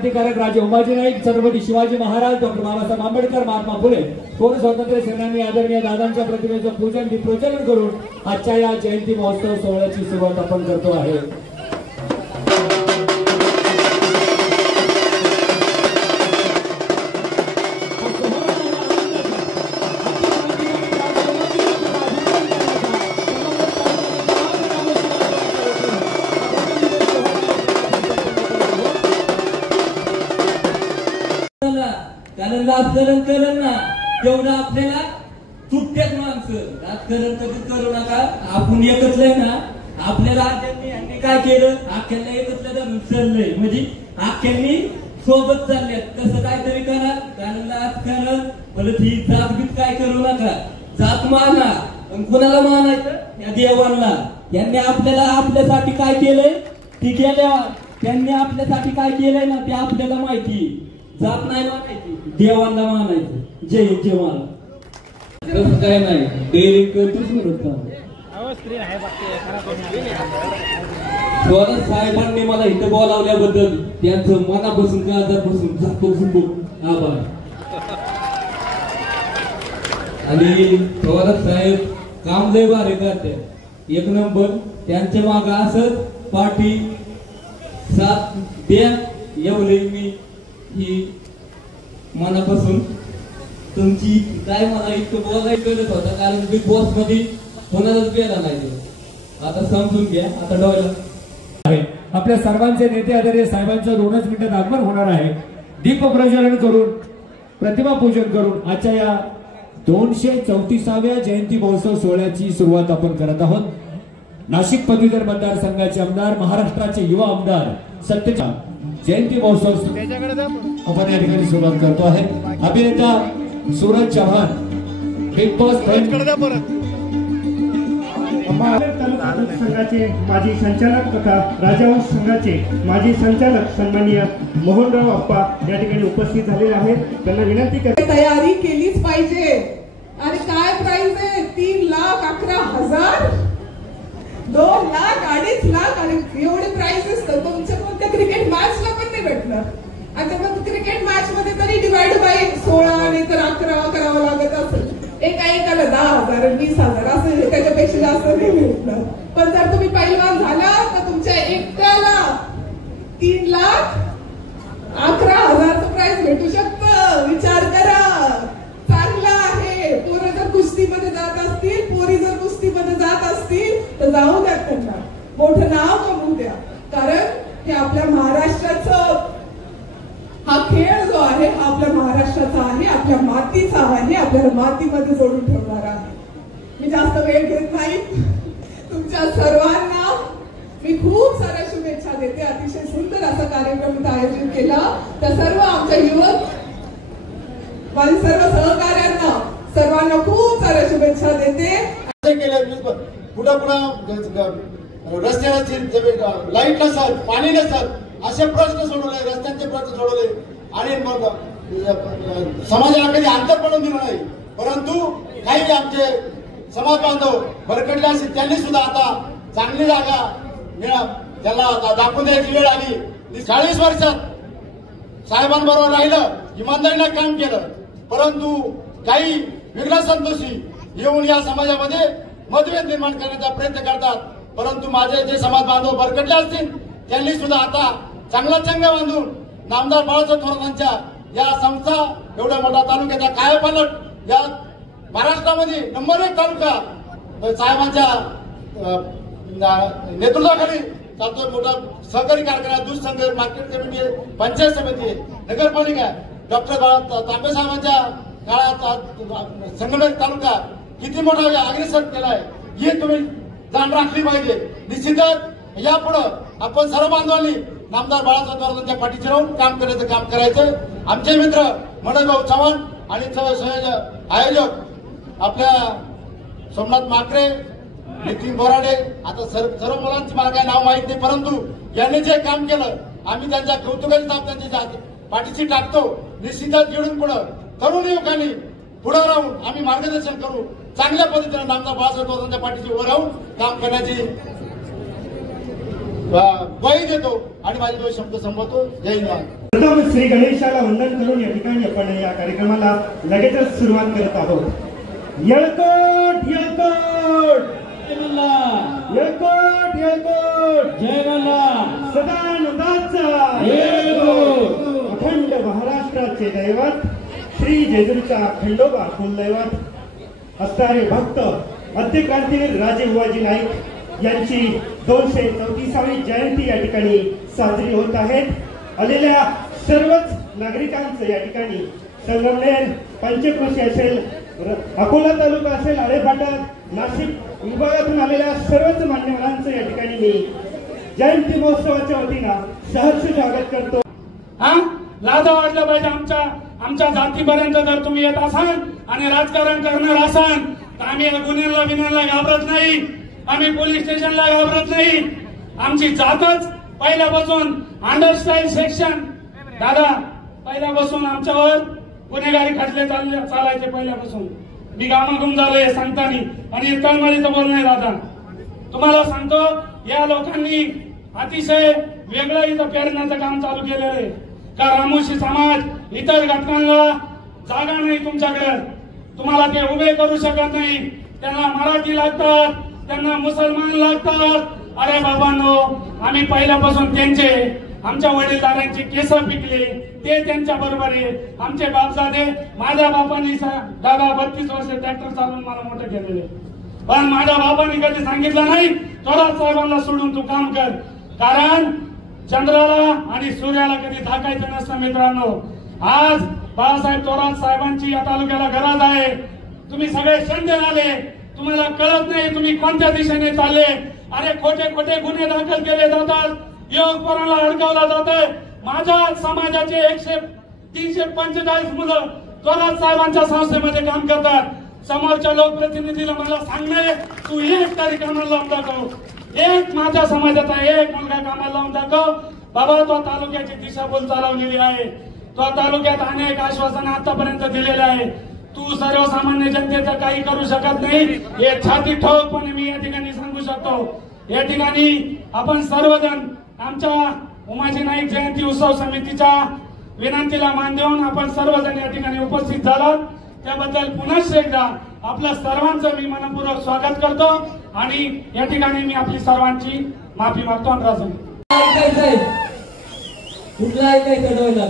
क्रांतिकारक राजे उमाजी नाईक, छत्रपती शिवाजी महाराज, डॉक्टर बाबासाहेब आंबेडकर, महात्मा फुले, थोर स्वातंत्र्य सेनानी आदरणीय दादांच्या प्रतिमेचं पूजन विप्रचलन करून आजच्या या जयंती महोत्सव सोहळ्याची सुरुवात आपण करतो आहे। कारण राजकारण करण ना तेवढं आपल्याला तुटत्यात माणसं, राजकारण कधी करू नका। आपण एकचलंय ना, आपल्या राज्यांनी काय केलं, अख्ख्याला एकचलं धरून चाललंय, म्हणजे अख्ख्यांनी सोबत चालल्यात। कसं काहीतरी करा, कारण राजकारण परत ही जातबीत काय करू नका, जात माना। पण कुणाला मानायचं, या देवांना। यांनी आपल्याला आपल्यासाठी काय केलंय ती केल्यावर, त्यांनी आपल्यासाठी काय केलंय ना ते आपल्याला माहिती। जात नाही मानायची, देवांना मानायचं। जय जय महाराज। तसं काय नाही, डेअरिंग करतोच म्हणत स्वतः साहेबांनी मला इथं बोलावल्याबद्दल त्यांचं मनापासून काळजापासून जागपूर्वक आभार। आणि थोरात साहेब काम लय भारी करते, एक नंबर। त्यांच्या मागे असंच पाठी साथ द्या, एवढे मी ही मनापासून तुमची काय मला इतकं बोलायचं कळत होतं, कारण बिग बॉस मध्ये कोणालाच गेला नाही। आता समजून घ्या, आता डोळा आपल्या सर्वांचे नेते आदरणीय साहेबांचं 2च मिनिटात आगमन होणार आहे। दीप प्रज्वलन करून प्रतिमा पूजन करून आजच्या या 234व्या जयंती महोत्सव सोहळ्याची सुरुवात आपण करत आहोत। नाशिक पदवीधर मतदारसंघाचे आमदार, महाराष्ट्राचे युवा आमदार सत्यच्या जयंती महोत्सव आपण या ठिकाणी सुरुवात करतो आहे। अभिनेता सूरज चव्हाण, बिग बॉस संघाचे माजी संचालक तथा राजवंश संघाचे माजी संचालक सन्माननीय मोहनराव अप्पा या ठिकाणी उपस्थित झालेले आहेत। त्यांना विनंती करते, तयारी केलीच पाहिजे। आणि काय प्राइस आहे, 3,11,000, 2 लाख, 2.5 लाख आणि एवढे प्राइसेस तर तुमच्या कोणत्या क्रिकेट मॅचला पण नाही भेटणार। आता मग क्रिकेट मॅच मध्ये तरी डिवाइड बाय 16 नाही तर 11 करावं लागत असेल। एकाला 10,000 20,000 असं, त्याच्यापेक्षा जास्त नाही भेटणार। पण जर तुम्ही पैलवान झाला तर तुमच्या एकट्याला 3,11,000चं प्राइस भेटू शकतं। विचार करा, चांगला आहे। पोरं जर कुस्तीमध्ये जात असतील, पोरी जर कुस्तीमध्ये जात असतील तर जाऊ द्या, त्यांना मोठं नाव कमवू द्या। कारण हे आपल्या महाराष्ट्राचं, हा खेळ जो आहे हा आपल्या महाराष्ट्राचा आहे, आपल्या मातीचा आहे, आपल्याला मातीमध्ये जोडून ठेवणार आहे। मी जास्त वेळ घेत नाही, तुमच्या सर्वांना मी खूप साऱ्या शुभेच्छा देते। अतिशय सुंदर असा कार्यक्रम इथं आयोजित केला, त्या सर्व आमच्या युवक, माझ्या सर्व सहकार्यांना सर्वांना खूप साऱ्या शुभेच्छा देते। पुढे रस्ते नसतील, लाईट नसत, पाणी नसत, असे प्रश्न सोडवले, रस्त्यांचे प्रश्न सोडवले आणि मग समाजाला कधी अंतर पडून दिलं नाही। परंतु काही आमचे समाज बांधव भरकटले असतील, त्यांनी सुद्धा आता चांगली जागा त्याला दाखवून द्यायची वेळ आली। 40 वर्षात साहेबांबरोबर राहिलं, इमानदारीने काम केलं, परंतु काही वेगळ्या संतोषी येऊन या समाजामध्ये मतभेद निर्माण करण्याचा प्रयत्न करतात। परंतु माझे जे समाज बांधव भरकटले असतील त्यांनी सुद्धा आता चांगला चंगा बांधून नामदार बाळासाहेब थोरातांच्या या संस्था, एवढ्या मोठा तालुक्याचा कायापालट, या महाराष्ट्रामध्ये नंबर 1 तालुका साहेबांच्या नेतृत्वाखाली चालतोय। मोठा सहकारी कारखाना, दूध संघ, मार्केट कमिटी, पंचायत समिती, नगरपालिका, डॉक्टर तांबे साहेबांच्या काळात संगणक तालुका किती मोठा अग्रेसर केलाय हे तुम्ही जाण राखली पाहिजे। निश्चितच यापुढे आपण सर्व बांधवांनी नामदार बाळासाहेब थोरातांच्या पाठीशी राहून काम करायचं। आमचे मित्र मनोजभाऊ चव्हाण आणि आयोजक आपल्या सोमनाथ माकरे, नितीन बोराडे, आता सर्व मुलांची मला काही नाव माहित नाही, परंतु यांनी जे काम केलं आम्ही त्यांच्या कौतुकाची थाप त्यांच्या पाठीशी टाकतो। निश्चितच घेऊन पुढे तरुण युवकांनी पुढे राहून आम्ही मार्गदर्शन करू, चांगल्या पद्धतीने नामदार बाळासाहेब थोरातांच्या पाठीशी उभं राहून काम करण्याची ग्वाही देतो आणि माझे 2 शब्द संपवतो। जय हिंद। प्रथम श्री गणेशाला वंदन करून या ठिकाणी आपण या कार्यक्रमाला लगेचच सुरुवात करत आहोत. येळकोट येळकोट येळकोट येळकोट जय मल्हार. सदानंदाचा अखंड महाराष्ट्राचे दैवत श्री जेजुरीचा खंडोबा कुलदैवत असणारे भक्त आद्य क्रांतीवीर राजे बुवाजी नाईक यांची 234वी जयंती या ठिकाणी साजरी होत आहे. आलेल्या सर्वच नागरिकांचं या ठिकाणी संगमनेर, पंचक्रोशी असेल, अकोला तालुका असेल, आळेफाटक, नाशिक विभागातून आलेल्या सर्वच मान्यवरांचं या ठिकाणी मी जयंती महोत्सवाच्या वतीनं सहर्ष स्वागत करतो. लाजा वाटलं पाहिजे आमच्या जातीपर्यंत जर तुम्ही येत असाल आणि राजकारण करणार असाल तर आम्ही गुन्ह्याला घाबरत नाही, आम्ही पोलीस स्टेशनला घाबरत नाही. आमची जातच पहिल्यापासून अंडरस्टाईल सेक्शन दादा पहिल्यापासून आमच्यावर गुन्हेगारी खटले चालायचे पहिल्यापासून. मी गामागुम झालोय सांगताना आणि तळमळीचं बोलणं आहे दादा. तुम्हाला सांगतो या लोकांनी अतिशय वेगळं इथं पेरण्याचं काम चालू केलेलं आहे. का रामोशी समाज इतर घटकांना जागा नाही तुमच्याकडे, तुम्हाला ते उभे करू शकत नाही. त्यांना मराठी लागतात, त्यांना मुसलमान लागतात. अरे बाबांनो, आम्ही पहिल्यापासून आमच्या वडीलधाऱ्यांची केस पिकले ते त्यांच्या बरोबर आहे. आमचे बापजादे, माझ्या बापांनी दादा 32 वर्ष ट्रॅक्टर चालवून मला मोठं केलेले, पण माझ्या बापांनी कधी सांगितलं नाही थोरात साहेबांना सोडून तू काम कर. कारण चंद्राला आणि सूर्याला कधी झाकायचं नसतं मित्रांनो. आज बाळासाहेब थोरात साहेबांची या तालुक्याला गरज आहे. तुम्ही सगळे शंदे झाले, तुम्हाला कळत नाही तुम्ही कोणत्या दिशेने चालले. अरे खोटे खोटे गुन्हे दाखल केले जातात, युवकांना अडकवला जातंय. माझ्या समाजाचे 345 मुलं थोरात साहेबांच्या संस्थेमध्ये काम करतात. समोरच्या लोकप्रतिनिधीला मला सांगणे, तू एक तरी कामाला लावून दाखव, एक माझ्या समाजाचा एक मुलगा कामाला लावून दाखव. बाबा तो तालुक्याची दिशाभूल चालवलेली आहे, तो तालुक्यात अनेक आश्वासनं आतापर्यंत दिलेले आहे. तू सर्वसामान्य जनतेचं काही करू शकत नाही हे छाती ठोकपणे मी या ठिकाणी सांगू शकतो. या ठिकाणी आपण सर्वजण आमच्या उमाजी नाईक जयंती उत्सव समितीच्या विनंतीला मान देऊन आपण सर्वजण या ठिकाणी उपस्थित झालात त्याबद्दल पुन्हा एकदा आपल्या सर्वांचं मी मनपूर्वक स्वागत करतो आणि या ठिकाणी मी आपली सर्वांची माफी मागतो. कुठला ऐकायचं डोयला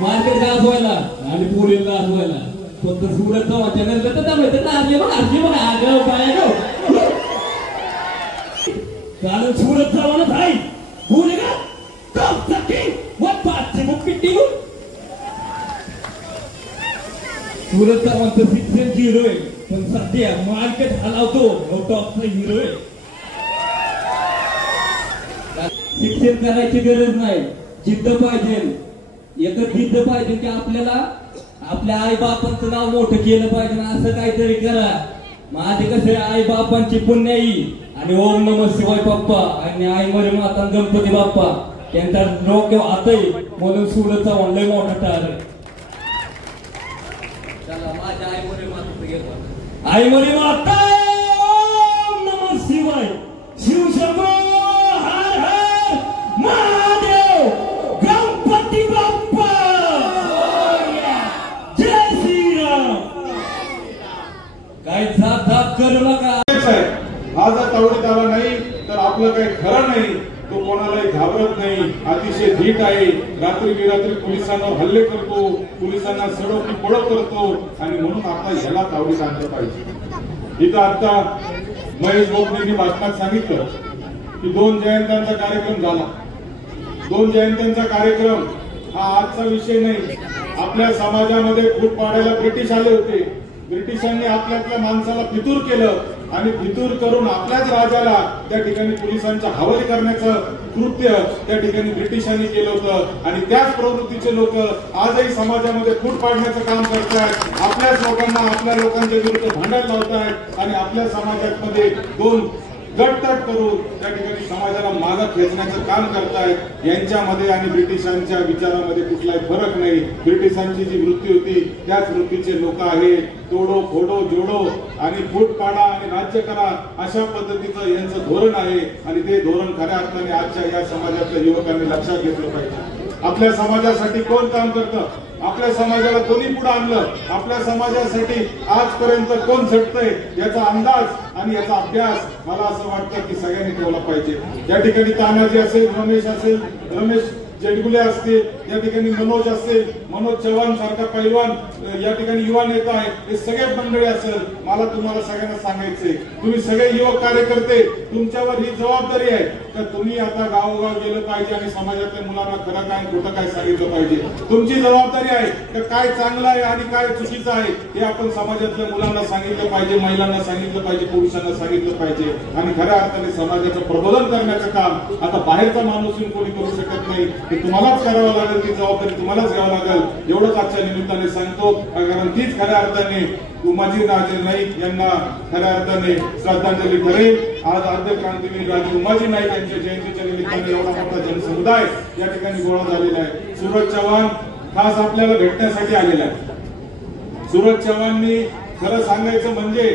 मार्केट गाजवायला आणि पुढील गाजवायला फक्त सुरत जावाच्या नंतर कारण सुरत जावाना भाई पुढे का टॉप साठी वपाचे मुक्की सुरत जावांचं शिक्षण हिरो आहे पण सध्या मार्केट हलावतो टॉपचा हिरो आहे. शिक्षण करायची गरज नाही, जिद्द पाहिजे. एकच जिद्द पाहिजे की आपल्याला आपल्या आई बापांचं नाव मोठं केलं पाहिजे. असं काहीतरी करा. माझे कसे आई बापांची पुण्याई आणि ओम नमः शिवाय बाप्पा आणि आई मरे माता गणपती बाप्पा त्यांचा डोक्यावर आतही म्हणून सुरतचा ऑनलाईन मोठा टार. चला माझ्या आई मरे माता घेतो. आई मरे माता ओम नमः शिवाय शिवशंभो हर हर महादेव गणपती बाप्पा जय श्रीराम. काय झाप झाप करू नका. हा जर तावडीत आला नाही तर आपलं काही खरं नाही. तो कोणालाही घाबरत नाही, अतिशय धीट आहे. रात्री बिरात्री पोलिसांवर हल्ले करतो, पोलिसांना सडोकी पळत करतो आणि म्हणून आपण ह्याला तावडीत आणलं पाहिजे. इथं आता महेश बोबडेंनी बातम्यात सांगितलं की 2 जयंत्यांचा कार्यक्रम झाला. 2 जयंत्यांचा कार्यक्रम हा आजचा विषय नाही. आपल्या समाजामध्ये फूट पाडायला ब्रिटिश आले होते. ब्रिटिशांनी आपल्यातल्या माणसाला फितूर केलं आणि फितूर करून आपल्याच राजाला त्या ठिकाणी पोलिसांच्या हवाली करण्याचं कृत्य त्या ठिकाणी ब्रिटिशांनी केलं होतं. आणि त्याच प्रवृत्तीचे लोक आजही समाजामध्ये फूट पाडण्याचं काम करतायत. आपल्याच लोकांना आपल्या लोकांच्या विरुद्ध भांडण लावतायत आणि आपल्या समाजामध्ये 2 गटतट करून त्या ठिकाणी समाजाला मागे खेचण्याचं काम करतायत। यांच्यामध्ये आणि ब्रिटिशांच्या विचारामध्ये कुठलाही फरक नाही। ब्रिटिशांची जी वृत्ती होती त्याच वृत्तीचे लोक आहेत। तोडो फोडो जोडो आणि फूट पाडा आणि राज्य करा अशा पद्धतीचं यांचं धोरण आहे आणि ते धोरण खऱ्या अर्थाने आजच्या या समाजातल्या युवकांनी लक्षात घेतलं पाहिजे। आपल्या समाजासाठी कोण काम करतं, आपल्या समाजाला कोणी पुढे आणलं, आपल्या समाजासाठी आजपर्यंत कोण झटतंय याचा अंदाज आणि याचा अभ्यास मला असं वाटतं की सगळ्यांनी ठेवला पाहिजे। या ठिकाणी तानाजी असेल, रमेश जेडगुले असतील, या ठिकाणी मनोज असेल, मनोज चव्हाण सारखा पैलवान या ठिकाणी युवा नेता आहे, हे सगळे मंडळी असेल। मला तुम्हाला सगळ्यांना सांगायचंय, तुम्ही सगळे युवक कार्यकर्ते तुमच्यावर ही जबाबदारी आहे का तुम्ही आता गावोगाव गेलं पाहिजे आणि समाजातल्या मुलांना खरं काय खोटं काय सांगितलं पाहिजे। तुमची जबाबदारी आहे का काय चांगलं आहे आणि काय चुकीचं आहे हे आपण समाजातल्या मुलांना सांगितलं पाहिजे, महिलांना सांगितलं पाहिजे, पुरुषांना सांगितलं पाहिजे आणि खऱ्या अर्थाने समाजाचं प्रबोधन करण्याचं काम आता बाहेरचा माणूस कोणी करू शकत नाही। तुम्हालाच करावं लागेल, ती जबाबदारी तुम्हालाच घ्यावं लागेल एवढंच आजच्या निमित्ताने सांगतो। कारण तीच खऱ्या अर्थाने उमाजीराजे नाईक यांना खऱ्या अर्थाने श्रद्धांजली ठरेल। आज आद्य क्रांतीवीर राजे उमाजी नाईक यांच्या जयंतीच्या निमित्ताने एवढा मोठा जनसमुदाय या ठिकाणी गोळा झालेला आहे। सूरज चव्हाण खास आपल्याला भेटण्यासाठी आलेला आहे। सूरज चव्हाणनी खरं सांगायचं म्हणजे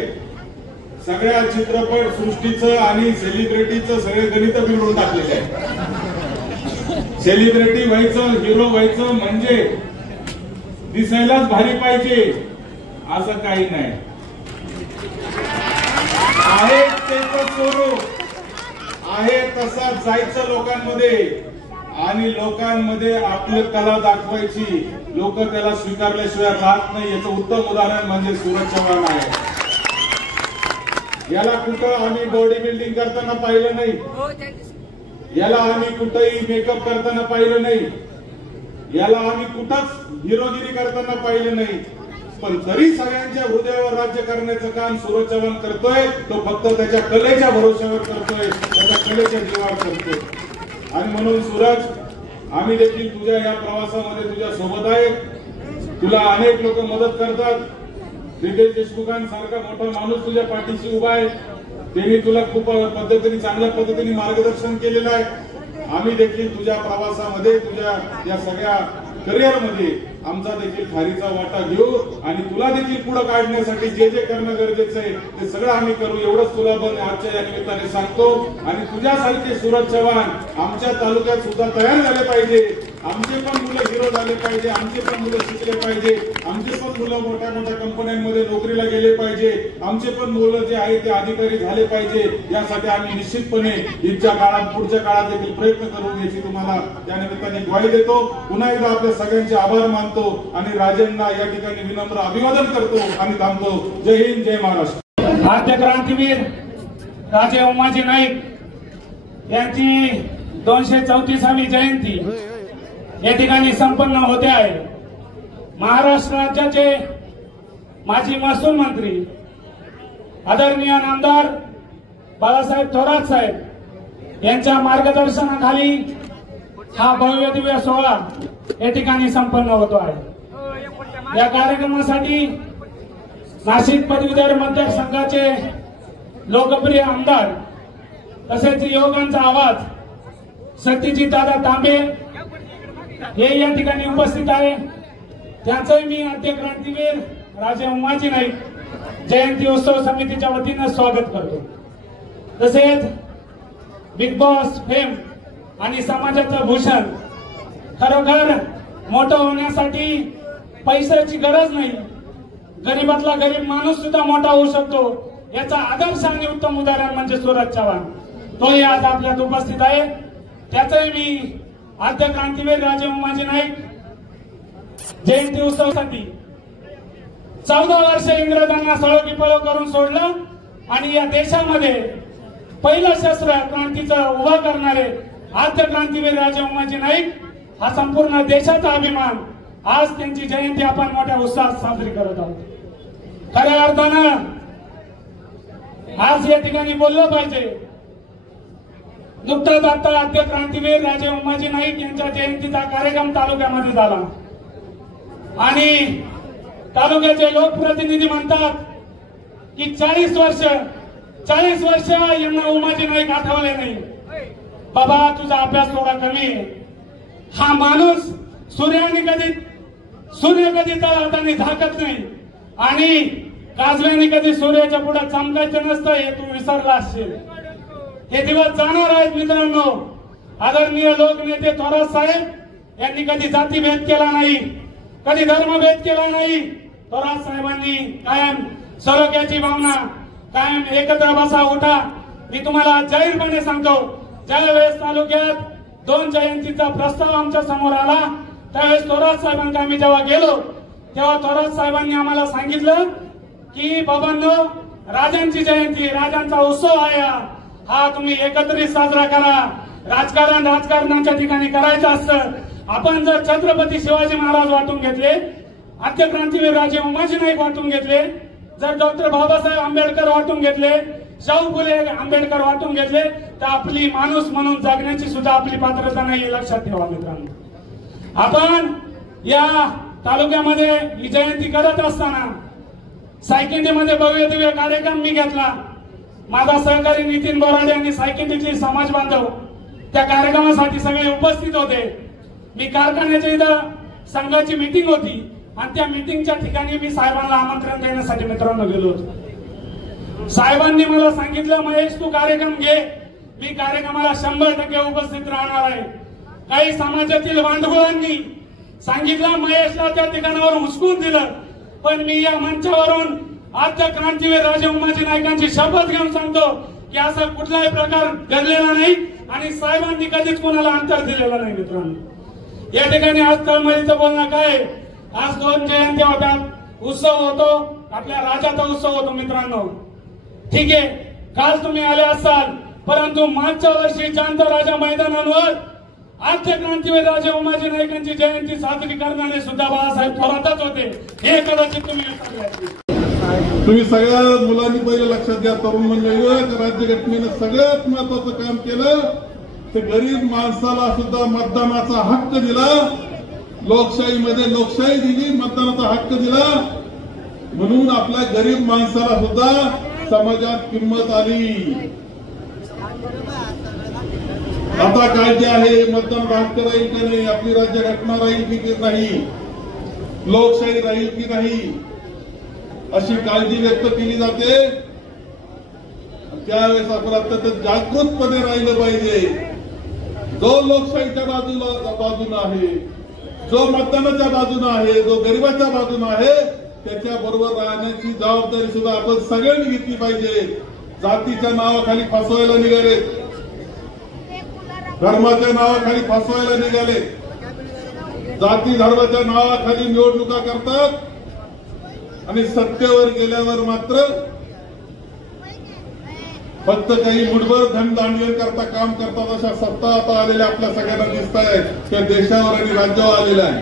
सगळ्या चित्रपट सृष्टीचं आणि सेलिब्रिटीचं सगळे गणित बिघडून टाकलेले आहे। सेलिब्रिटी व्हायचं, हिरो व्हायचं म्हणजे दिसायलाच भारी पाहिजे असं काही नाही आहे। त्याचं स्वरूप आहे तसं जायचं लोकांमध्ये आणि लोकांमध्ये आपली कला दाखवायची। लोक त्याला स्वीकारल्याशिवाय राहत नाही। याचं उत्तम उदाहरण म्हणजे सूरज चव्हाण आहे। याला कुठं आम्ही बॉडी बिल्डिंग करताना पाहिलं नाही, याला आम्ही कुठंही मेकअप करताना पाहिलं नाही, याला आम्ही कुठंच हिरोगिरी करताना पाहिलं नाही, पण तरी सगळ्यांच्या हृदयावर राज्य करण्याचं काम सूरज चव्हाण करतोय। तो फक्त त्याच्या कलेच्या भरोश्यावर करतोय, त्याच्या कलेच्या जीवावर करतोय। आणि म्हणून सूरज, आम्ही देखील तुझ्या या प्रवासामध्ये तुझ्या सोबत आहे। तुला अनेक लोक मदत करतात। रितेश देशमुखांसारखा मोठा माणूस तुझ्या पाठीशी उभा आहे, त्यांनी तुला खूप पद्धतीने चांगल्या पद्धतीने मार्गदर्शन केलेलं आहे। आम्ही देखील तुझ्या प्रवासामध्ये तुझ्या या सगळ्या करिअरमध्ये आमचा देखील खारीचा वाटा घेऊ आणि तुला देखील पुढे काढण्यासाठी जे जे करणं गरजेचं आहे ते सगळं आम्ही करू एवढंच तुला आजच्या या निमित्ताने सांगतो। आणि तुझ्यासारखे सूरज चव्हाण आमच्या तालुक्यात सुद्धा तयार झाले पाहिजे। आमचे पण मुलं हिरो झाले पाहिजे, आमचे पण मुलं शिकले पाहिजे, आमचे पण मुलं मोठ्या मोठ्या कंपन्यांमध्ये नोकरीला गेले पाहिजे, आमचे पण मुलं जे आहेत ते अधिकारी झाले पाहिजे। यासाठी आम्ही निश्चितपणे पुढच्या काळात देखील प्रयत्न करू याची तुम्हाला त्या निमित्ताने ग्वाही देतो। पुन्हा एकदा आपल्या सगळ्यांचे आभार मानतो आणि राजेंना या ठिकाणी विनम्र अभिवादन करतो आणि थांबतो। जय हिंद, जय महाराष्ट्र। आद्य क्रांतीवीर राजे उमाजी नाईक यांची 234वी जयंती या ठिकाणी संपन्न होते आहे। महाराष्ट्र राज्याचे माजी महसूल मंत्री आदरणीय नामदार बाळासाहेब थोरात साहेब यांच्या मार्गदर्शनाखाली हा भव्य दिव्य सोहळा या ठिकाणी संपन्न होतो आहे। या कार्यक्रमासाठी नाशिक पदवीधर मतदारसंघाचे लोकप्रिय आमदार तसेच युवकांचा आवाज सत्यजित दादा तांबे हे या ठिकाणी उपस्थित आहे। त्यांचंही मी आद्य क्रांतीवीर राजे उमाजी नाईक जयंती उत्सव समितीच्या वतीनं स्वागत करतो। तसेच बिग बॉस फेम आणि समाजाचं भूषण खरोखर मोठं होण्यासाठी पैशाची गरज नाही, गरीबातला गरीब माणूस सुद्धा मोठा होऊ शकतो याचा आदर्श आणि उत्तम उदाहरण म्हणजे सूरज चव्हाण। तोही आज आपल्यात उपस्थित आहे। त्याचंही मी आद्य क्रांतीवीर राजे उमाजी नाईक जयंती उत्सवासाठी 14 वर्ष इंग्रजांना सळो पळो करून सोडलं आणि या देशामध्ये पहिलं शस्त्र क्रांतीचं उभा करणारे आद्य क्रांतीवीर राजे उमाजी नाईक हा संपूर्ण देशाचा अभिमान। आज त्यांची जयंती आपण मोठ्या उत्साहात साजरी करत आहोत। खऱ्या अर्थानं आज या ठिकाणी बोललं पाहिजे। नुकताच आता आद्य क्रांतीवीर राजे उमाजी नाईक यांच्या जयंतीचा कार्यक्रम तालुक्यामध्ये झाला आणि तालुक्याचे लोकप्रतिनिधी म्हणतात की 40 वर्ष 40 वर्ष यांना उमाजी नाईक आठवले नाही. बाबा तुझा अभ्यास थोडा कमी आहे. हा माणूस सूर्य कधी तर हाताने झाकत नाही आणि काजव्याने कधी सूर्याच्या पुढे चमकायचं नसतं हे तू विसरला असशील. हे दिवस जाणार आहेत मित्रांनो. आदरणीय लोकनेते थोरात साहेब यांनी कधी जातीभेद केला नाही, कधी धर्मभेद केला नाही. थोरात साहेबांनी कायम सलोख्याची भावना, कायम एकत्र बसा उठा. मी तुम्हाला जाहीरपणे सांगतो, ज्यावेळेस तालुक्यात 2 जयंतीचा प्रस्ताव आमच्या समोर आला त्यावेळेस थोरात साहेबांकडे आम्ही जेव्हा गेलो तेव्हा थोरात साहेबांनी आम्हाला सांगितलं की बाबांनो, राजांची जयंती, राजांचा उत्सव आहे हा तुम्ही एकत्रित साजरा करा. राजकारणाच्या ठिकाणी करायचं असतं. आपण जर छत्रपती शिवाजी महाराज वाटून घेतले, आद्य क्रांतीवीर राजे उमाजी नाईक वाटून घेतले, जर डॉक्टर बाबासाहेब आंबेडकर वाटून घेतले, शाहू फुले आंबेडकर वाटून घेतले, तर आपली माणूस म्हणून जगण्याची सुद्धा आपली पात्रता नाही, लक्षात ठेवा मित्रांनो. आपण या तालुक्यामध्ये ही जयंती करत असताना सायकेंडीमध्ये भव्य दिव्य कार्यक्रम मी घेतला. माझा सहकारी नितीन बोराडे आणि सायकेंडीतले समाज बांधव त्या कार्यक्रमासाठी सगळे उपस्थित होते. मी कारखान्याच्या इथं संघाची मीटिंग होती आणि त्या मीटिंगच्या ठिकाणी मी साहेबांना आमंत्रण देण्यासाठी मित्रांनो गेलो होतो. साहेबांनी मला सांगितलं, महेश तू कार्यक्रम घे, मी कार्यक्रमाला 100% उपस्थित राहणार आहे. काही समाजातील बांधवांनी सांगितलं, महेशला त्या ठिकाणावर हुसकून दिलं, पण मी या मंचावरून आद्य क्रांतीवीर राजे उमाजी नाईकांची शपथ घेऊन सांगतो की असा कुठलाही प्रकार घडलेला नाही आणि साहेबांनी कधीच कोणाला अंतर दिलेलं नाही. मित्रांनो, या ठिकाणी आज तळमळीचं बोलणं काय, आज 2 जयंत्या होत्या, उत्सव होतो, आपल्या राजाचा उत्सव होतो. मित्रांनो ठीक आहे, काल तुम्ही आले असाल, परंतु मागच्या वर्षी चांदा राजा मैदानावर आद्य क्रांतीवीर राजे उमाजी नाईकांची जयंती साजरी करणारे सुद्धा बाळासाहेब थोरातच होते. हे कदाचित तुम्ही विसरले. तुम्ही सगळ्या मुलांनी पहिले लक्षात घ्या, तरुण मंडळी, राज्यघटनेनं सगळ्यात महत्वाचं काम केलं तर गरीब माणसाला सुद्धा मतदानाचा हक्क दिला. लोकशाहीमध्ये लोकशाही दिली, मतदानाचा हक्क दिला, म्हणून आपल्या गरीब माणसाला सुद्धा समाजात किंमत आली. आता काळजी आहे, मतदान हक्क राहील की नाही, आपली राज्यघटना राहील की नाही, लोकशाही राहील की नाही, अशी काळजी व्यक्त केली जाते. त्यावेळेस आपण अत्यंत जागृतपणे राहिलं पाहिजे. जो लोकशाहीच्या बाजूनं आहे, जो मतदानाच्या बाजूनं आहे, जो गरिबाच्या बाजूनं आहे, त्याच्याबरोबर राहण्याची जबाबदारी सुद्धा आपण सगळ्यांनी घेतली पाहिजे. जातीच्या नावाखाली फसवायला निघाले, धर्माच्या नावाखाली फसवायला निघाले, जाती धर्माच्या नावाखाली निवडणुका करतात आणि सत्तेवर गेल्यावर मात्र फक्त काही मुठभर धनदांडवे करता काम करतात. अशा सत्ता आता आलेल्या आपल्या सगळ्यांना दिसत आहे, त्या देशावर आणि राज्यावर आलेल्या आहे.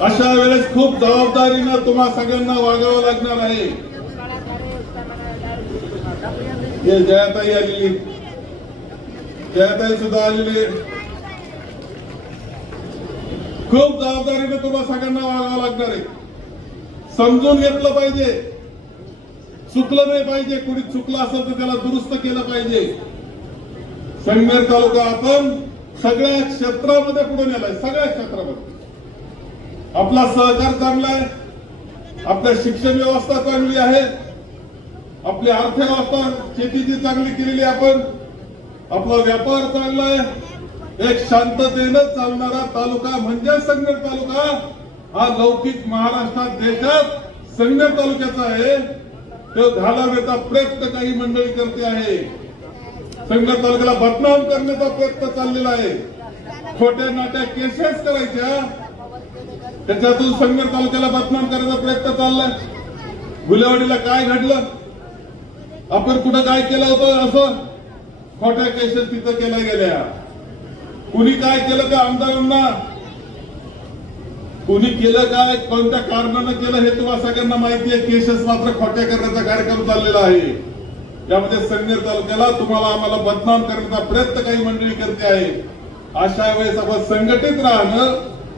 अशा वेळेस खूप जबाबदारीनं तुम्हा सगळ्यांना वागावं लागणार आहे. हे जयाताई आलेली, जयाताई सुद्धा आलेली, खूप जबाबदारीने तुम्हाला सगळ्यांना वागावं लागणार आहे. समजून घेतलं पाहिजे, चुकलं नाही पाहिजे. कुणी चुकलं असेल तर त्याला दुरुस्त केलं पाहिजे. संगमेर तालुका आपण सगळ्या क्षेत्रामध्ये पुढे नेलाय, सगळ्या क्षेत्रामध्ये आपला सहकार चांगला आहे, आपल्या शिक्षण व्यवस्था चांगली आहे, आपली अर्थव्यवस्था शेतीची चांगली केलेली आपण, आपला व्यापार चांगला आहे. एक शांततेनं चालणारा तालुका म्हणजे संगमेर तालुका. हा लौकिक महाराष्ट्रात देशात संगमेर तालुक्याचा आहे. तो घालवण्याचा प्रयत्न काही मंडळी करते आहे. संगमेर तालुक्याला बदनाम करण्याचा प्रयत्न चाललेला आहे. खोट्या नाट्या केसेस करायच्या, त्याच्यातून संगमेर तालुक्याला बदनाम करण्याचा प्रयत्न चाललाय. गुलेवाडीला काय घडलं, आपण कुठं काय केलं होतं, असं खोट्या केसेस तिथं केल्या गेल्या. कुणी काय केलं त्या आमदारांना, कुणी केलं काय, कोणत्या कारणानं केलं हे तुम्हाला सगळ्यांना माहिती आहे. केसेस मात्र खोट्या करण्याचा कार्यक्रम चाललेला आहे. यामध्ये संगमेर तालुक्याला तुम्हाला आम्हाला बदनाम करण्याचा प्रयत्न काही मंडळी करते आहे. अशा वेळेस आपण संघटित राहणं,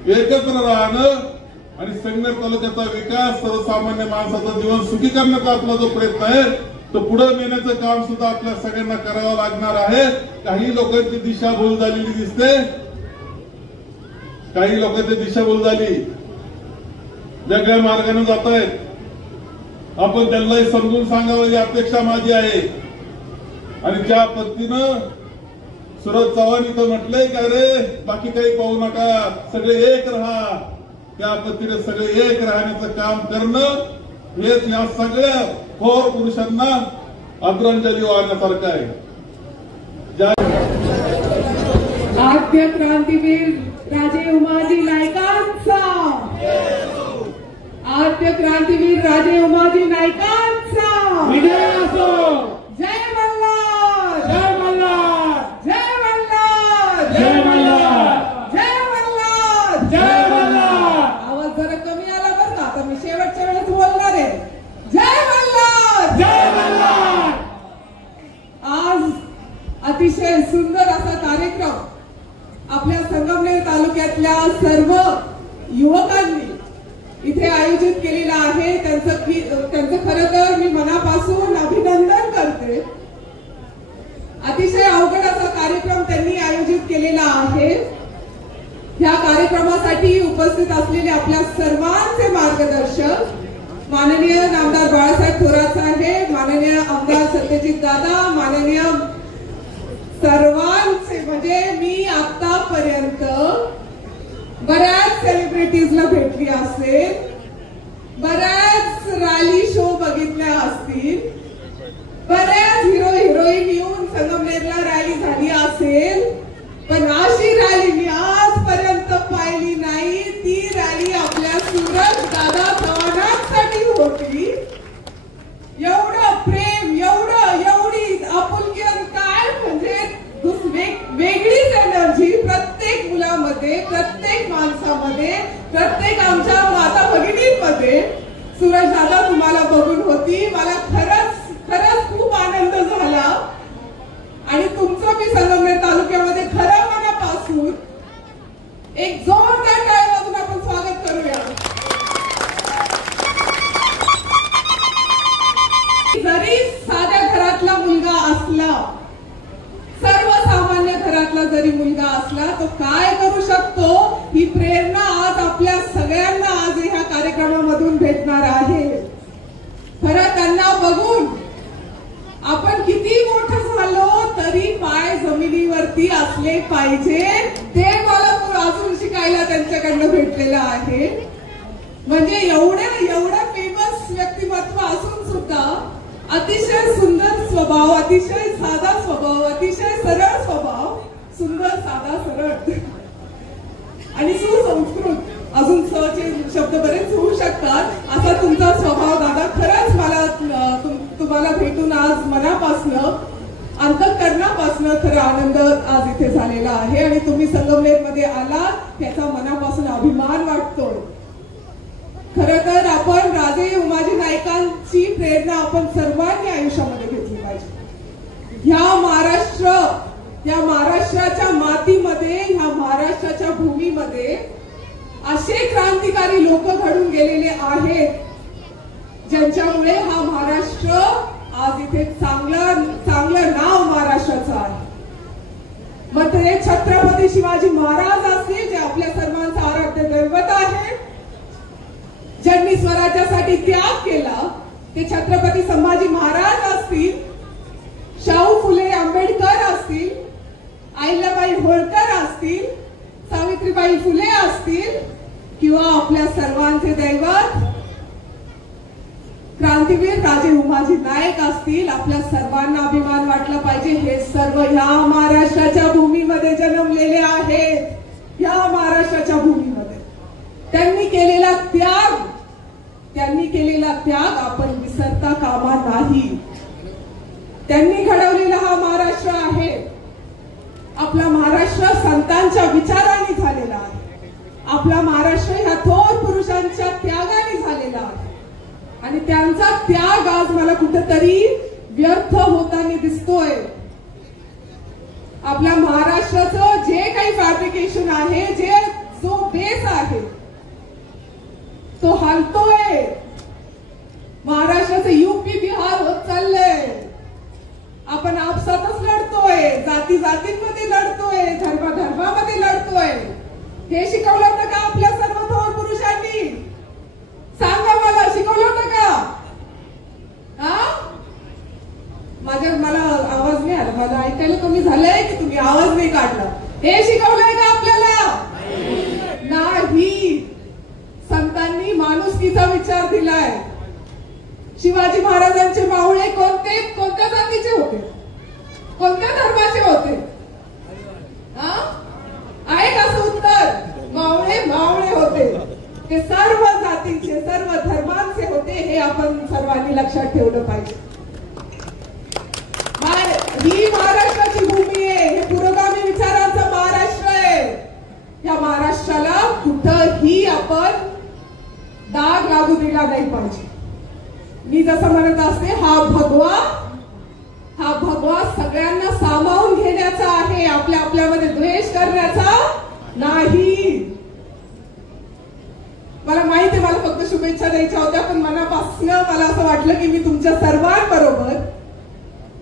एकत्र राहणं आणि संगमेर तालुक्याचा विकास, सर्वसामान्य माणसाचं जीवन सुखी करण्याचा आपला जो प्रयत्न आहे तो पुढे नेण्याचं काम सुद्धा आपल्या सगळ्यांना करावं लागणार आहे. काही लोकांची दिशाभूल झालेली दिसते, काही लोकांची दिशाभूल झाली, वेगळ्या मार्गाने जात आहेत. आपण त्यांनाही समजून सांगावं ही अपेक्षा माझी आहे. आणि ज्या पद्धतीनं सुरज चव्हाण इथं म्हटलंय की अरे बाकी काही पाहू नका, सगळे एक राहा, त्या पद्धतीने सगळे एक राहण्याचं काम करणं हेच या सगळ्या थोर पुरुषांना आदरांजली वाहण्यासारखं आहे. आद्य क्रांतीवीर राजे उमाजी नाईकांचा, आद्य क्रांतीवीर राजे उमाजी नाईकांचा विजय असो. जय मल्हार, जय मल्हार, जय मल्हार, जय मल्हार, जय मल्हार, जय मल्हार. आवाज जरा कमी आला बरं का, आता मी शेवटच्या वेळेस बोलणार आहे. जय मल्हार, जय मल्हार. आज अतिशय सुंदर असा कार्यक्रम आपल्या संगमनेर तालुक्यातल्या सर्व युवकांनी इथे आयोजित केलेला आहे. त्यांचं खरं तर मी मनापासून अभिनंदन करते. अतिशय अवघड असा कार्यक्रम त्यांनी आयोजित केलेला आहे. या कार्यक्रमासाठी उपस्थित असलेले आपल्या सर्वांचे मार्गदर्शक माननीय नामदार बाळासाहेब थोरात साहेब, माननीय आमदार सत्यजित दादा, माननीय सर्वांचे, म्हणजे मी आतापर्यंत बऱ्याच सेलिब्रिटीजला भेटली असेल, बऱ्याच रॅली शो बघितल्या असतील, बऱ्याच हिरो हिरोईन येऊन संगमनेरला रॅली झाली असेल, पण अशी रॅली मी आजपर्यंत पाहिली नाही. ती रॅली आपल्या सूरज दादा चव्हाणांसाठी होती. एवढं प्रेम, एवढी आपुलकी, काय म्हणजे वेगळीच एनर्जी प्रत्येक मुलामध्ये, प्रत्येक माणसामध्ये, प्रत्येक आमच्या माता भगिनींमध्ये सूरज दादा तुम्हाला बघून होती. मला खरंच खूप आनंद झाला. आणि तुमचं मी संगमनेर तालुक्यामध्ये खरं मनापासून एक जोरदार टाळ्या वाजवून आपण स्वागत करूया. जरी साध्या घरातला मुलगा असला, सर्वसामान्य घरातला जरी मुलगा असला, तो काय करू शकतो ही प्रेरणा आज आपल्या सगळ्यांना आज ह्या कार्यक्रमामधून भेटणार आहे. खरं त्यांना बघून आपण किती मोठं झालो तरी पाय जमिनीवरती असले पाहिजे, ते मला अजून शिकायला त्यांच्याकडनं भेटलेलं आहे. म्हणजे एवढं फेमस व्यक्तिमत्व असून सुद्धा अतिशय सुंदर स्वभाव, अतिशय साधा स्वभाव, अतिशय सरळ स्वभाव, सुंदर साधा सरळ आणि सुसंस्कृत, अजून सचे शब्द बरेच होऊ शकतात असा तुमचा स्वभाव दादा. खरंच मला तुम्हाला भेटून आज मनापासनं, अंतःकरणापासनं खरं आनंद आज इथे झालेला आहे. आणि तुम्ही संगमनेरमध्ये आलात याचा मनापासून अभिमान वाटतो. खरं तर आपण राजे उमाजी नाईकांची प्रेरणा आपण सर्वांनी आयुष्यामध्ये घेतली पाहिजे. या महाराष्ट्राच्या मातीमध्ये, ह्या महाराष्ट्राच्या भूमीमध्ये असे क्रांतिकारी लोक घडून गेलेले आहेत ज्यांच्यामुळे हा महाराष्ट्र आज इथे चांगलं नाव महाराष्ट्राचं आहे. मग ते छत्रपती शिवाजी महाराज असतील, जे आपल्या सर्वांचं आराध्य दैवत आहे, ज्यांनी स्वराज्यासाठी त्याग केला, ते छत्रपती संभाजी महाराज असतील, शाहू फुले आंबेडकर असतील, अहिल्याबाई होळकर असतील, सावित्रीबाई फुले असतील, किंवा आपल्या सर्वांचे दैवत क्रांतीवीर राजे उमाजी नाईक असतील. आपल्या सर्वांना अभिमान वाटला पाहिजे. हे सर्व ह्या महाराष्ट्राच्या भूमीमध्ये जन्मलेले आहेत. ह्या महाराष्ट्राच्या भूमीमध्ये त्यांनी केलेला त्याग आपण विसरता कामा नाही. त्यांनी घडवलेला हा महाराष्ट्र आहे. आपला महाराष्ट्र संतांच्या विचारांनी झालेला आहे. आपला महाराष्ट्र ह्या थोर पुरुषांच्या त्यागाने झालेला आहे. आणि त्यांचा त्याग आज मला कुठेतरी व्यर्थ होताना दिसतोय. आपल्या महाराष्ट्राचं जे काही फॅब्रिकेशन आहे, जो बेस आहे तो हलतोय. महाराष्ट्राचं यूपी बिहार होत चाललंय. मला आवाज नाही आला, मला ऐकायला कमी झालंय की तुम्ही आवाज नाही काढला, हे शिकवलंय का आपल्याला? नाही. संतांनी माणुसकीचा विचार दिलाय. शिवाजी महाराजांचे मावळे कोणत्या जातीचे होते, कोणत्या धर्माचे होते? आहे का असं उत्तर? मावळे होते. ते सर्व जातीचे, सर्व धर्मांचे होते. हे आपण सर्वांनी लक्षात ठेवलं पाहिजे. ही महाराष्ट्राची भूमी आहे, हे पुरोगामी विचारांचा महाराष्ट्र आहे. या महाराष्ट्राला कुठंही आपण दाग लागू दिला नाही पाहिजे. मी जसं म्हणत असते, हा भगवा सगळ्यांना सामावून घेण्याचा आहे, आपल्यामध्ये द्वेष करण्याचा नाही. मला माहिती आहे, मला फक्त शुभेच्छा द्यायच्या होत्या, पण मनापासून मला असं वाटलं की मी तुमच्या सर्वांबरोबर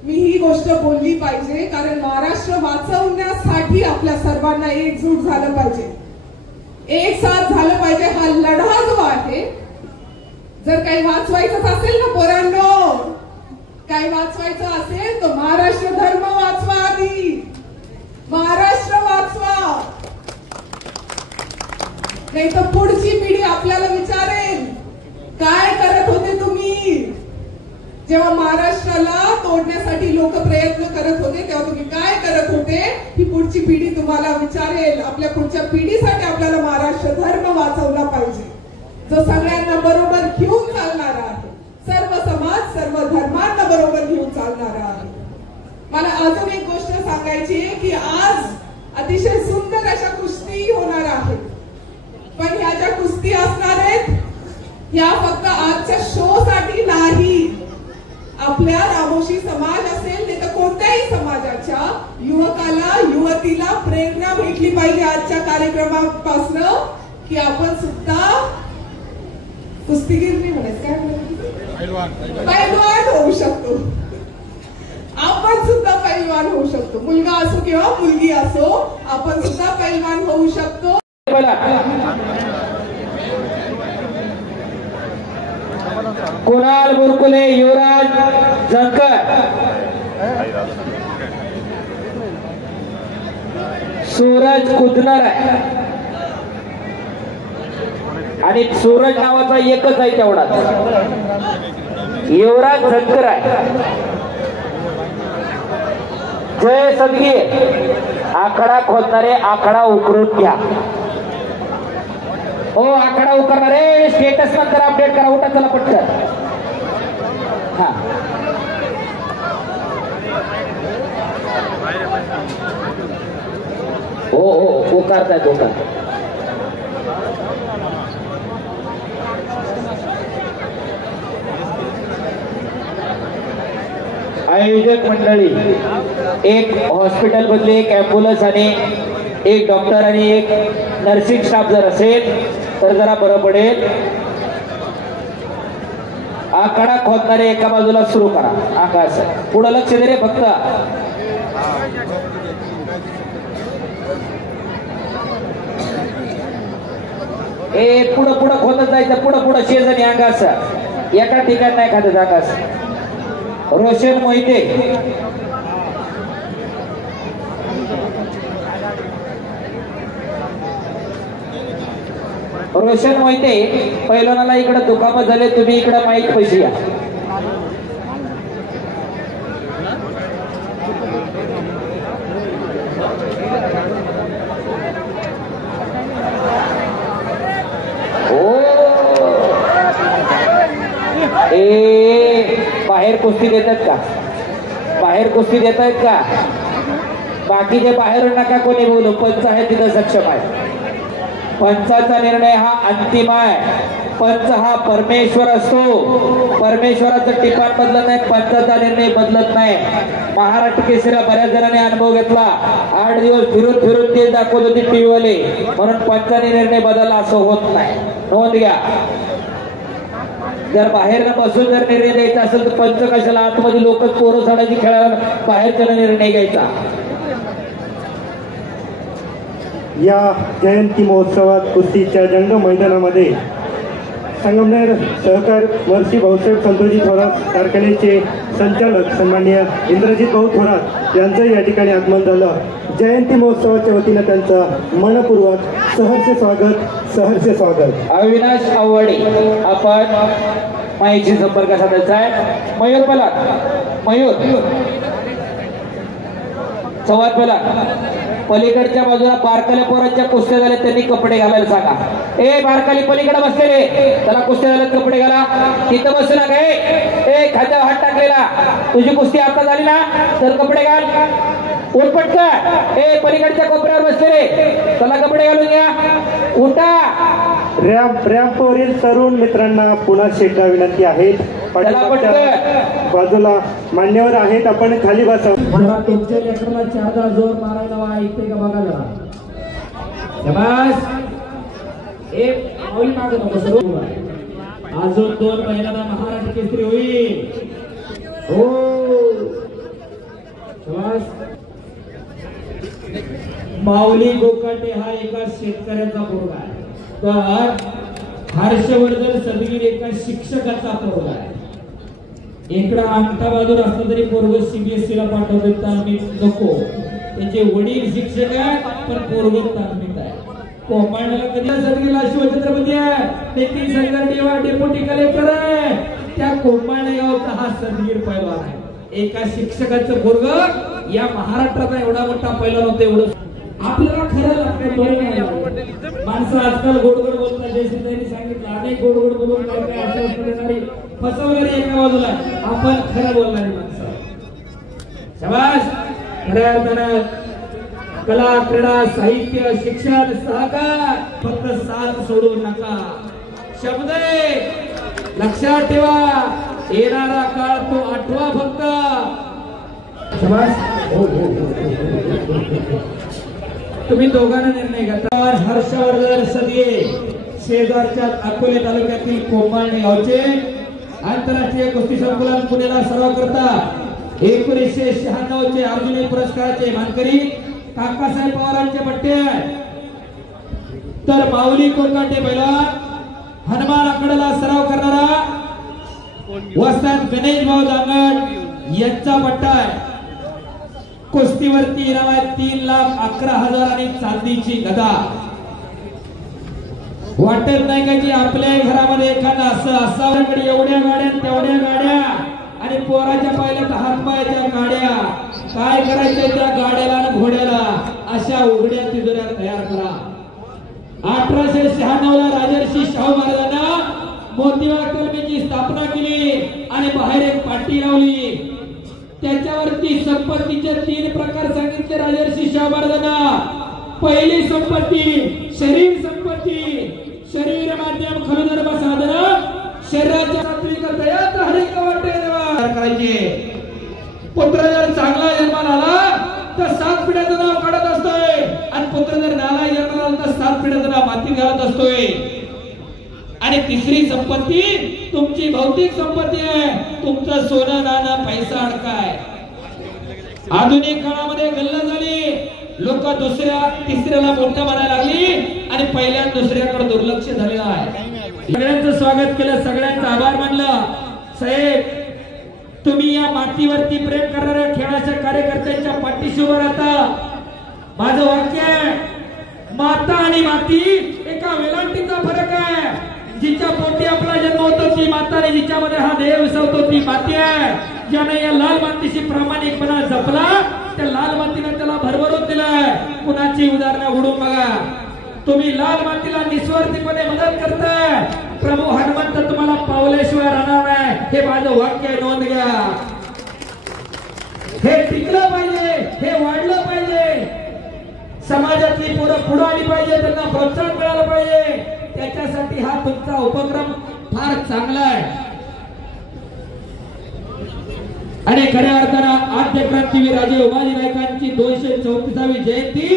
मी ही गोष्ट बोलली पाहिजे, कारण महाराष्ट्र वाचवण्यासाठी आपल्या सर्वांना एकजूट झालं पाहिजे, एक साथ झालं पाहिजे. हा लढा जो आहे, जर काही वाचवायचं असेल ना पोरांनो, काही वाचवायचं असेल तर महाराष्ट्र धर्म वाचवा. आधी महाराष्ट्र वाचवा, नाही तर पुढची पिढी आपल्याला विचारेल काय करत होते तुम्ही. जेव्हा महाराष्ट्राला तोडण्यासाठी लोक प्रयत्न करत होते तेव्हा तुम्ही काय करत होते, ही पुढची पिढी तुम्हाला विचारेल. आपल्या पुढच्या पिढीसाठी आपल्याला महाराष्ट्र धर्म वाचवला पाहिजे, जो सगळ्यांना बरोबर घेऊन चालणारा आहे, सर्व समाज सर्व धर्मांना बरोबर घेऊन चालणारा आहे. मला अजून एक गोष्ट सांगायची आहे की आज अतिशय सुंदर अशा कुस्ती होणार आहेत, पण ह्या ज्या कुस्ती असणार आहेत ह्या फक्त आजच्या शो साठी नाही. आपल्या रामोशी समाज असेल नाही तर कोणत्याही समाजाच्या युवकाला युवतीला प्रेरणा भेटली पाहिजे आजच्या कार्यक्रमापासून की आपण सुद्धा कुस्तीगीर नाही म्हणायचं, काय म्हणायचं, पैलवान होऊ शकतो. आपण सुद्धा पैलवान होऊ शकतो. मुलगा असो किंवा मुलगी असो, आपण सुद्धा पैलवान होऊ शकतो. कुणाल बुरकुले, युवराज झंकर, सूरज कुदनर आहे आणि सूरज नावाचा एकच आहे तेवढा, युवराज झंकर आहे. जय सदगी. आखाडा खोदणारे आखाडा उकरून घ्या. हो, आखाडा उकरणारे स्टेटस नंतर अपडेट करा. उठा चला पटकन. हा, हो उकारतायत उकारतायत. आयोजक मंडळी, एक हॉस्पिटल मधले एक अँब्युलन्स आणि एक डॉक्टर आणि एक नर्सिंग स्टाफ जर असेल तर जरा बरं पडेल. आखाडा खोदणारे एका बाजूला सुरू करा. आकाश पुढं लक्ष दे रे फक्त. पुढं खोदत जायचं. पुढं शेजारी आकाश एका ठिकाणी नाही खात. आकाश रोशन मोहिते, रोशन मोहिते, पैलवानाला इकडे दुखापत झाले, तुम्ही इकडे माईक पैसे या. बाहेर कुस्ती देतात का? बाहेर कुस्ती देत आहेत का? बाकीचे बाहेरून नका कोणी बोलू. पंच आहे तिथं सक्षम आहे. पंचाचा निर्णय हा अंतिम आहे. पंच हा परमेश्वर असतो. परमेश्वराचं टिपाण बदलत नाही, पंचाचा निर्णय बदलत नाही. महाराष्ट्र केसरीला बऱ्याच जणांनी अनुभव घेतला. 8 दिवस फिरून ते दाखवत होते टीव्ही वाले, म्हणून पंचाने निर्णय बदलला असं होत नाही. नोंद घ्या. जर बाहेर बसून जर निर्णय द्यायचा असेल तर पंच कशाला आतमध्ये लोक पोरं सोडायची खेळायला बाहेरचा निर्णय घ्यायचा. या जयंती महोत्सवात कुस्तीच्या जंग मैदानामध्ये संगमनेर सहकार महर्षी भाऊसाहेब संतोषी थोरात कारखान्याचे संचालक सन्माननीय इंद्रजित भाऊ थोरात यांचं या ठिकाणी आगमन झालं। जयंती महोत्सवाच्या वतीनं त्यांचं मनपूर्वक सहर्ष स्वागत। अविनाश आव्हाडे आपण माहिती संपर्क साधायचा आहे। मयूर पलाट, मयूर संवाद पलाट पलीकडच्या बाजूला बारकाल्या पोरांच्या कुस्त्या झाल्या, त्यांनी कपडे घालायला सांगा। ए बारकाली पलीकडे बसलेले त्याला कुस्त्या झाल्यात कपडे घाला, तिथं बसू नका। ए खांद्यावर हात टाकलेला, तुझी कुस्ती आता झाली ना तर कपडे घाल, उठपट कर। ए पलीकडच्या कोपऱ्यावर बसलेले त्याला कपडे घालून घ्या, उठा। रॅम्पवरील तरुण मित्रांना पुन्हा शेकडा विनंती आहेत, बाजूला मान्यवर आहेत, आपण खाली बसा। तुमच्या लेकराला 4दा जोर मारायला वा इथे का बघा जरा। एक माऊली मागत नको सर, अजून 2 महिन्यांना महाराष्ट्र केसरी होईल। हो माऊली गोकाटे हा एका शेतकऱ्याचा पोरगा आहे, तर हर्षवर्धन सदगीर एका शिक्षकाचा पोरगा आहे। इकडं अंगठा बाजूला असलं तरी पोरग CBSE ला पाठवतो, तालमीत नको। त्याचे वडील शिक्षक आहेत पण पोरग तालमीत आहे। कोंबाण्याला कधी सदगीरला शिवछत्रपती आहे, नितीन संगर्डेवा डेप्युटी कलेक्टर आहे, त्या कोंबाणे गावचा हा सदगीर पैलवान आहे। एका शिक्षकाचं पोरग या महाराष्ट्राचा एवढा मोठा पैलवान होतं। एवढं आपल्याला खरं लागतं, माणसं आजकाल गोडगोड बोलतात। जयसिंहनी सांगितलं अनेक गोडगोड बोलून काय आश्वासन देणारी फसवणारी एका बाजूला, आपण खरं बोलणारी माणसं। शाबास। खऱ्या अर्थानं कला, क्रीडा, साहित्य, शिक्षण, सहकार फक्त साथ सोडू नका। शब्द लक्षात ठेवा, येणारा काळ तो आठवा फक्त। शाबास। तुम्ही दोघांना निर्णय घेता। हर्षवर्धन सदगीर शेजारच्या अकोले तालुक्यातील कोंबाणे गावचे आंतरराष्ट्रीय कुस्ती संकुलन पुण्याला सराव करतात। 1996 चे अर्जुनी पुरस्काराचे मानकरी काकासाहेब पवारांचे पट्टे, तर माऊली कोकाटे पैलवान हनुमान आकड्याला सराव करणारा वसंत गणेश भाऊ दांगड यांचा पट्टा आहे। कुस्तीवरती इनाम आहे 3,11,000 आणि चांदीची गदा। वाटत नाही का की आपल्या घरामध्ये एखादा असं असावं, एवढ्या गाड्या तेवढ्या गाड्या आणि पोराच्या पाहिल्यात हातपायाच्या गाड्या, काय करायचंय त्या गाड्याला आणि घोड्याला, अशा उघड्या तिजोऱ्या तयार करा। 1896 ला राजर्षी शाहू महाराजांना मोतीबाग अकॅडमीची स्थापना केली आणि बाहेर एक पाटी लावली, त्याच्यावरती संपत्तीचे 3 प्रकार सांगितले राजर्षी शाहू महाराजांना। पहिली संपत्ती शरीर संपत्ती, शरीर माध्यम खलधर्म साधन, शरीराच्या सात्विक दयात हरिक वाटे करायचे। पुत्र जर चांगला जन्माला आला तर 7 पिढ्याचं नाव काढत असतोय, आणि पुत्र जर नाला जन्माला आला तर 7 पिढ्याचं नाव मातीत घालत असतोय। आणि तिसरी संपत्ती तुमची भौतिक संपत्ती आहे, तुमचं सोनं नाणं पैसा अडकाय। आधुनिक काळामध्ये गल्ला झाली, लोक दुसऱ्या तिसऱ्याला मोठं म्हणायला लागली आणि पहिल्या दुसऱ्याकडे दुर्लक्ष झालेलं आहे। सगळ्यांचं स्वागत केलं, सगळ्यांचा आभार मानलं। साहेब तुम्ही या मातीवरती प्रेम करणाऱ्या खेळाच्या कार्यकर्त्यांच्या पाठीशी उभं राहता। माझं वाक्य आहे, माता आणि माती एका वेलांटीचा फरक आहे। जिच्या पोटी आपला जन्म होतो ती माता, आणि जिच्यामध्ये हा देह विसवतो ती माती आहे। ज्याने या लाल मातीशी प्रामाणिकपणा जपला, त्या लाल मातीने त्याला भरभरून दिलाय। कुणाची उदाहरणं उडून बघा, तुम्ही लाल मातीला निस्वार्थीपणे मदत करताय, प्रभू हनुमंत तुम्हाला पावल्याशिवाय राहणार नाही। हे माझं वाक्य नोंद घ्या, हे टिकलं पाहिजे, हे वाढलं पाहिजे। समाजातली पोरं पुढे आली पाहिजे, त्यांना प्रोत्साहन मिळालं पाहिजे, त्याच्यासाठी हा तुमचा उपक्रम फार चांगला आहे। आणि खऱ्या अर्थानं आद्य क्रांतीवीर राजे उमाजी नायकांची 234वी जयंती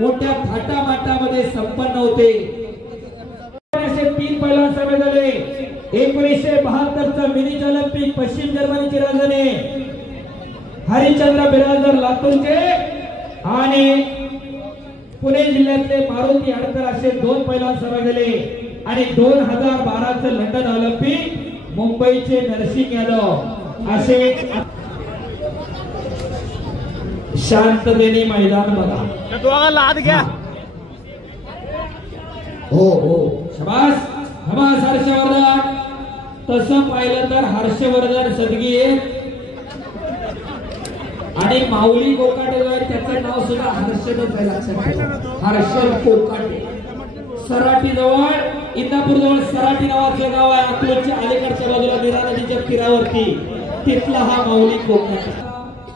मोठ्या थाटामाटामध्ये संपन्न होते। 3 पैलवान सभे झाले। 1972चं मिनी ऑलिम्पिक पश्चिम जर्मनीची राजधानी हरिश्चंद्र बिराजदार लातूरचे आणि पुणे जिल्ह्यातले मारुती हडकर असे 2 पैलवान सभा झाले। आणि 2012चं लंडन ऑलिम्पिक मुंबईचे नरसिंग यादव असे शांततेने मैदान बघा लाद घ्या हो हो शाबास शाबास हर्षवर्धन तसं पाहिलं तर हर्षवर्धन सदगीर आणि माऊली कोकाटे त्याचं नाव सुद्धा हर्षदच आहे लक्षात ठेवा हर्षद कोकाटे सराटी जवळ इंदापूर जवळ सराटी नावाचं गाव आहे अकलूजच्या अलीकडच्या बाजूला नीरा नदीच्या तीरावरती तिथला हा माऊली कोकाटे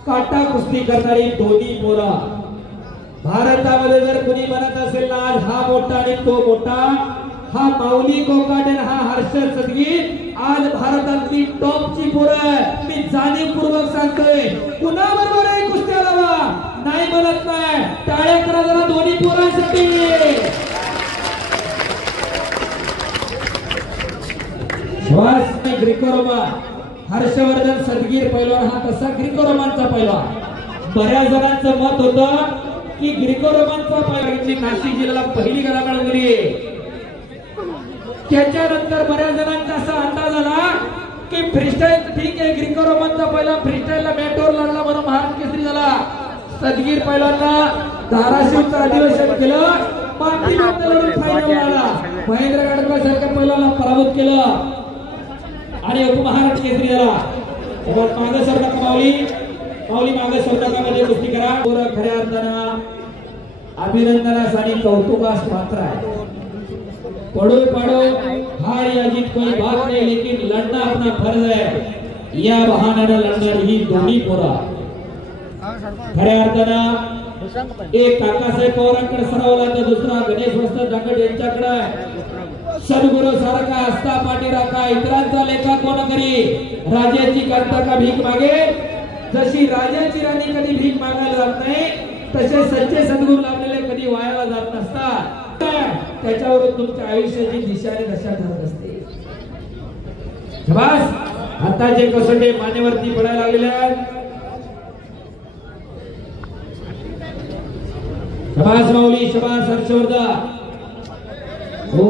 काटा कुस्ती करणारी दोन्ही पोरं भारतामध्ये जर कुणी म्हणत असेल ना आज हा मोठा आणि तो मोठा हा माऊली कोकाटे हा हर्षद सदगीर आज भारतातली टॉपची पोरं मी जाणीवपूर्वक सांगतोय कुणाबरोबर आहे कुस्त्या लावा नाही म्हणत नाही टाळ्या करा जरा दोन्ही पोरांसाठी श्वास ग्रीको रोमन हर्षवर्धन सदगीर पैलवान हा तसा ग्रीको रोमनचा पैलवान बऱ्याच जणांचं मत होतं की ग्रीको रोमनचा पैलवान नाशिक जिल्ह्याला पहिली गदा मिळवली त्याच्यानंतर बऱ्याच जणांचा असा अंदाज आला की फ्रीस्टाईल ठीक आहे ग्रीको रोमनचा पहिला फ्रीस्टाईलला मॅटोर लढला म्हणून महाराष्ट्र केसरी झाला सदगीर पैलवानला धाराशिवचं अधिवेशन केलं माती लढून फायनल आला महेंद्र गाडकर सारख्या पैलवानला पराभूत केलं आणि उपमहाराष्ट्र केसरी झाला मागे सरकार माऊली माऊली मागे सरकारमध्ये कुस्ती करा पोरं खऱ्या अर्थानं अभिनंदनास आणि कौतुकास पात्र आहे पढ़ो पढ़ो हार या जीत कोई बात नहीं लेकिन लड़ना अपना फर्ज है या बहाण्यानं लढणारी ही दोन्ही पोरं खऱ्या अर्थानं एक काकासाहेब पवारांकडे सरावला तर दुसरा गणेश वस्त्र जागड यांच्याकडे सद्गुरु सारखा असता पाठी राखा इतरांचा लेखा कोण करी राजाची करता का भीक मागे जशी राजाची राणी कधी भीक मागायला जात नाही तसे सच्चे सद्गुरू लाभलेले कधी वायाला जात नसतात त्याच्यावरून तुमच्या आयुष्याची दिशा आणि दशा ठरत असते शाबास आता जे कसोटे मानेवरती पडायला लागलेले आहेत शाबास माऊली शाबास हर्षवर्धन हो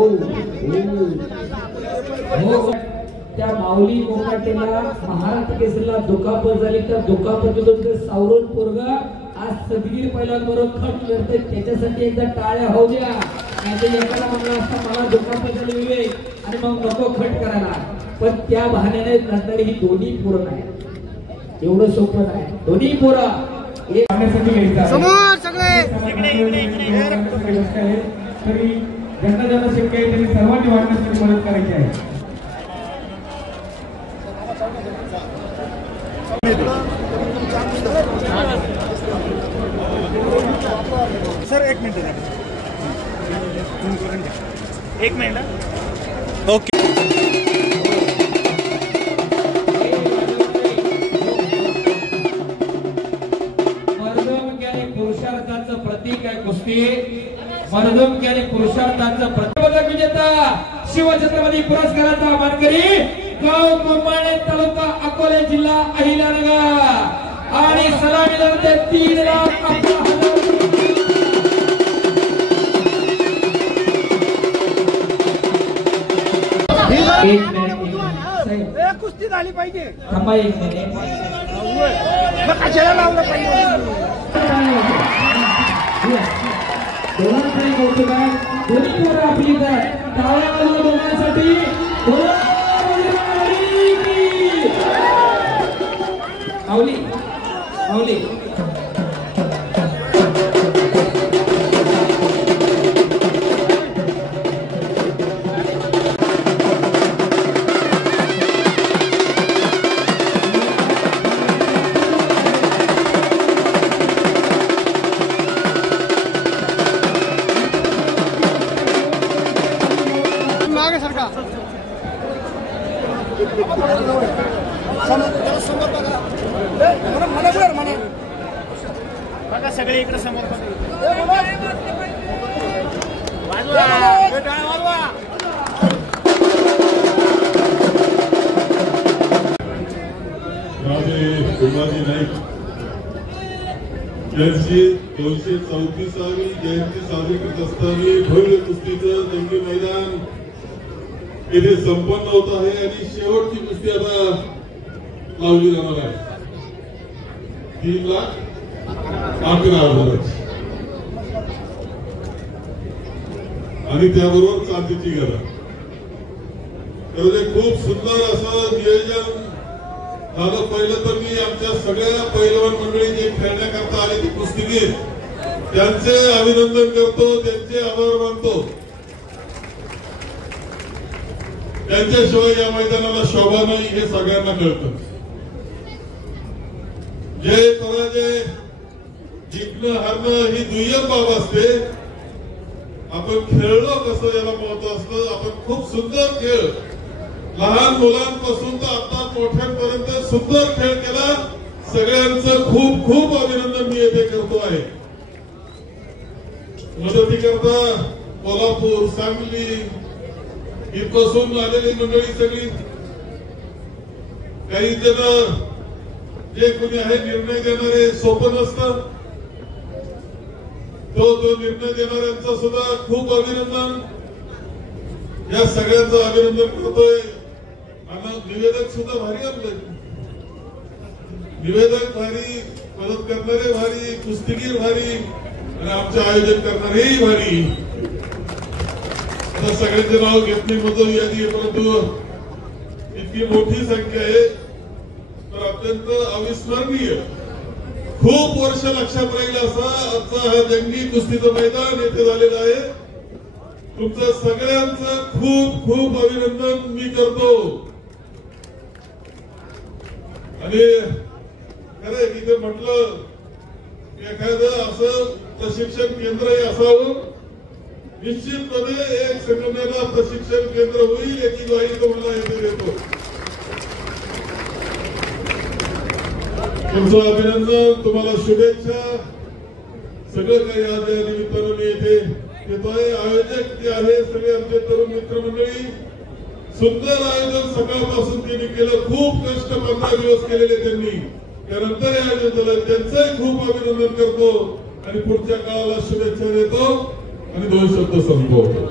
हो त्या माऊली कोकाटेला महाराष्ट्र केसरीला दुखापत झाली तर दुखापतीतून ते सावरून पोरग आज सदगीर पहिल्यांबरोबर खट करते त्याच्यासाठी एकदा टाळ्या होऊ द्या नाहीतर एकाला म्हणलं असता मला दुखापत झाली विवेक आणि मग नको खट करायला पण त्या बहाण्याने नंतर ही दोन्ही पोरं नाही एवढं सोपं नाही दोन्ही पोरं समोर सगळे तरी ज्यांना ज्यांना शक्य आहे त्यांनी सर्वांनी वाढण्यासाठी मदत करायची आहे सर एक मिनिट एक मिनिट ओके पुरुषार्थाचं प्रतीक आहे कुस्ती मर्दुमकी आणि पुरुषार्थाचं प्रतिपदक विजेता शिवछत्रपती पुरस्काराचा मानकरी गाव कोंबाणे तालुका अकोले जिल्हा अहिल्यानगर आणि सलामी देते 3 लाख कुस्ती झाली पाहिजे थांबा एक मिनिट मग कशाला लावलं पाहिजे दोघांकडे कौतुक आहे दोन्ही पोरं आपली टाळ्या वाजवा दोघांसाठी माऊली माऊली बघा सगळे इकडे समोर राजे शिवाजी नाईक यांची 234वी जयंती साजरी करत असताना भव्य कुस्तीचं जंगी मैदान येथे संपन्न होत आहे आणि शेवटची कुस्ती आता लावली जाणार आहे 3,11,000 आणि त्याबरोबर चांदीची गदा. तर ते खूप सुंदर असं नियोजन झालं. पहिलं तर मी आमच्या सगळ्या पैलवान मंडळी जे खेळण्याकरता आले ती कुस्तीगीर त्यांचे अभिनंदन करतो, त्यांचे आभार मानतो. त्यांच्याशिवाय या मैदानाला शोभा नाही हे सगळ्यांना कळतं. जय पराजय जिंकणं हारणं ही दुय्यम बाब असते. आपण खेळलो कसं याला महत्व असतं. आपण खूप सुंदर खेळ लहान मुलांपासून तर आता मोठ्यांपर्यंत सुंदर खेळ केला. सगळ्यांचं खूप खूप अभिनंदन मी येथे करतो आहे. मदतीकरता कोल्हापूर सांगली इथपासून आलेली मंडळी सगळी. काही जण जे कोणी आहे निर्णय देणारे सोपं नसतं. तो निर्णय देणाऱ्यांचा सुद्धा खूप अभिनंदन. या सगळ्यांचं अभिनंदन करतोय. आणि निवेदक सुद्धा भारी आपले निवेदक भारी, मदत करणारे भारी, कुस्तीगीर भारी आणि आमचे आयोजन करणारेही भारी. आता सगळ्यांचे नाव घेत नाही मधून यादी, परंतु इतकी मोठी संख्या आहे तर अत्यंत अविस्मरणीय. खूप वर्ष लक्षात राहील असा आजचा हा जंगी कुस्तीचं मैदान येथे झालेलं आहे. तुमचं सगळ्यांचं खूप खूप अभिनंदन मी करतो. आणि खरं तिथे म्हटलं एखादं असं प्रशिक्षण केंद्रही असावं. निश्चितपणे एक संघटनेला प्रशिक्षण केंद्र होईल याची ग्वाही तुम्हाला येथे देतो. तुमचं अभिनंदन, तुम्हाला शुभेच्छा. सगळं काही आज या निमित्तानं मी येथे येतोय. आयोजक जे आहे सगळे आमचे तरुण मित्रमंडळी, सुंदर आयोजन सकाळपासून त्यांनी केलं. खूप कष्ट 15 दिवस केलेले त्यांनी, त्यानंतर हे आयोजन झालं. त्यांचंही खूप अभिनंदन करतो आणि पुढच्या काळाला शुभेच्छा देतो आणि 2 शब्द संपवतो.